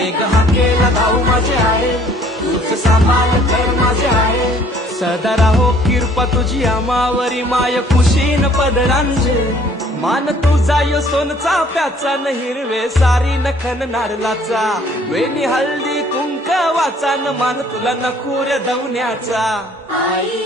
मेघ हाकेला धाव माझे आहे, तूच सांभाळ कर माझे आहे. सदा राहो किरपा तुझी आमावरी, माय कुशीन पदरांचे. मान तुझा यो सोनचा प्याचा न हिरवे सारी नखन नारलाचा. वेणी हळदी कुंकवाचा न मान तुला नखुऱ्या दवण्याचा. आई